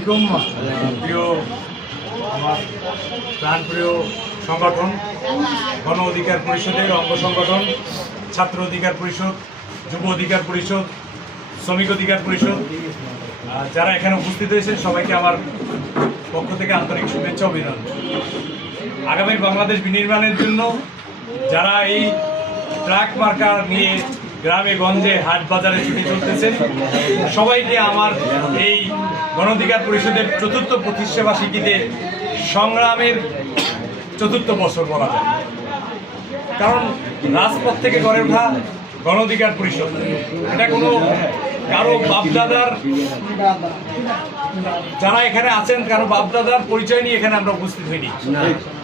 প্রিয় আমার প্রাণপ্রিয় সংগঠন গণ অধিকার পরিষদের অঙ্গ সংগঠন ছাত্র অধিকার পরিষদ, যুব অধিকার পরিষদ, শ্রমিক অধিকার পরিষদ, যারা এখানে উপস্থিত হয়েছে সবাইকে আমার পক্ষ থেকে আন্তরিক শুভেচ্ছা অভিনন্দন। আগামী বাংলাদেশ বিনির্মাণের জন্য যারা এই ট্রাক মার্কা নিয়ে গ্রামে গঞ্জে হাট বাজারে ছুটে চলতেছেন সবাইকে আমার এই গণ অধিকার পরিষদের চতুর্থ প্রতিষ্ঠাবার্ষিকীতে সংগ্রামের চতুর্থ বছর বলা যায়। কারণ রাজপথ থেকে গড়ে ওঠা গণ অধিকার পরিষদ এটা কোনো কারো বাপদাদার, যারা এখানে আছেন কারো বাপদাদার পরিচয় নিয়ে এখানে আমরা উপস্থিত হইনি।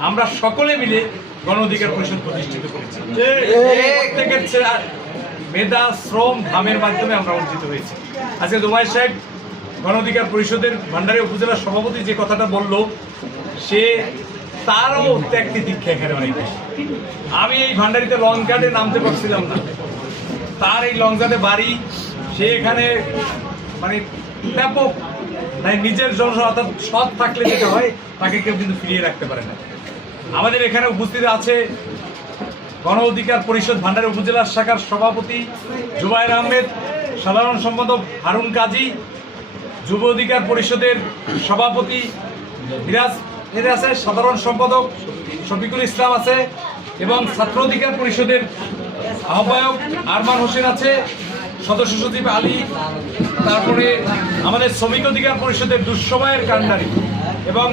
আমরা সকলে মিলে গণ অধিকার পরিষদ প্রতিষ্ঠিত করেছি। প্রত্যেকের মেধা, শ্রম, ঘামের মাধ্যমে আমরা অর্জিত হয়েছি। আজকে জুমায়ের সাহেব গণ অধিকার পরিষদের ভান্ডারী উপজেলার সভাপতি যে কথাটা বলল, সে তারও ত্যাগটি দীক্ষা এখানে অনেক বেশি। আমি এই ভান্ডারিতে লং গার্ডে নামতে পারছিলাম না, তার এই লং গার্ডে বাড়ি, সে এখানে মানে ব্যাপক নিজের জন্য অর্থাৎ সৎ থাকলে যেটা হয় তাকে কেউ কিন্তু ফিরিয়ে রাখতে পারে না। আমাদের এখানে উপস্থিত আছে গণ অধিকার পরিষদ ভান্ডারী উপজেলার শাখার সভাপতি জুবায়ের আহমেদ, সাধারণ সম্পাদক হারুন কাজী, যুব অধিকার পরিষদের সভাপতি মিরাজ আছে, সাধারণ সম্পাদক শফিকুল ইসলাম আছে, এবং ছাত্র অধিকার পরিষদের আহ্বায়ক আরমান হোসেন আছে, সদস্য সচিব আলী, তারপরে আমাদের শ্রমিক অধিকার পরিষদের দুঃসময়ের কান্ডারি এবং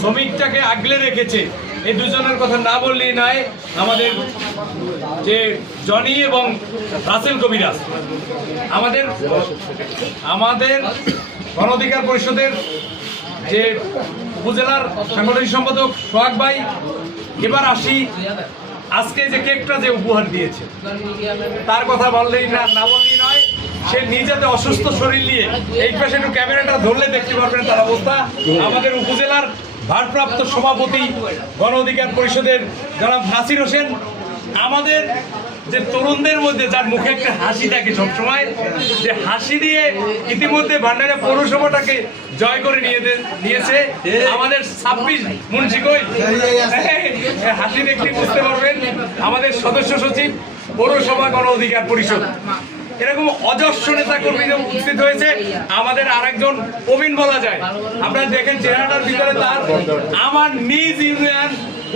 শ্রমিকটাকে আগলে রেখেছে, এই দুজনের কথা না বললেই নয়, আমাদের যে জনি এবং রাসেল কবিরাজ। আমাদের গণ অধিকার পরিষদের যে উপজেলার সাংগঠনিক সম্পাদক সোহাগ ভাই। এবার আসি, আজকে যে কেকটা যে উপহার দিয়েছে তার কথা বললেই না বললেই নয়, সে নিজেতে অসুস্থ শরীর নিয়ে এই পাশে একটু ক্যামেরাটা ধরলে দেখতে পারবেন তার অবস্থা। আমাদের উপজেলার ভারপ্রাপ্ত সভাপতি গণ অধিকার পরিষদের জনাব নাসির হোসেন, আমাদের যে তরুণদের মধ্যে যার মুখে একটা হাসি থাকে সবসময়, যে হাসি দিয়ে ইতিমধ্যে ভান্ডারিয়া পৌরসভাটাকে জয় করে নিয়েছে আমাদের 26 মুন্সিকই। হাসি দেখলে বুঝতে পারবেন আমাদের সদস্য সচিব পৌরসভা গণ অধিকার পরিষদ। এরকম অজস্র নেতা কর্মী উপস্থিত হয়েছে। আমাদের আরেকজন প্রবীণ বলা যায়, আপনারা দেখেন চেহারাটার ভিতরে তার, আমার নিজ ইউনিয়ন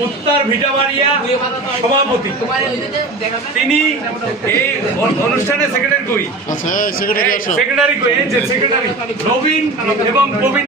উত্তর ভিটাবাড়িয়া সভাপতি, তিনি এই অনুষ্ঠানের সেক্রেটারি নবীন এবং প্রবীণ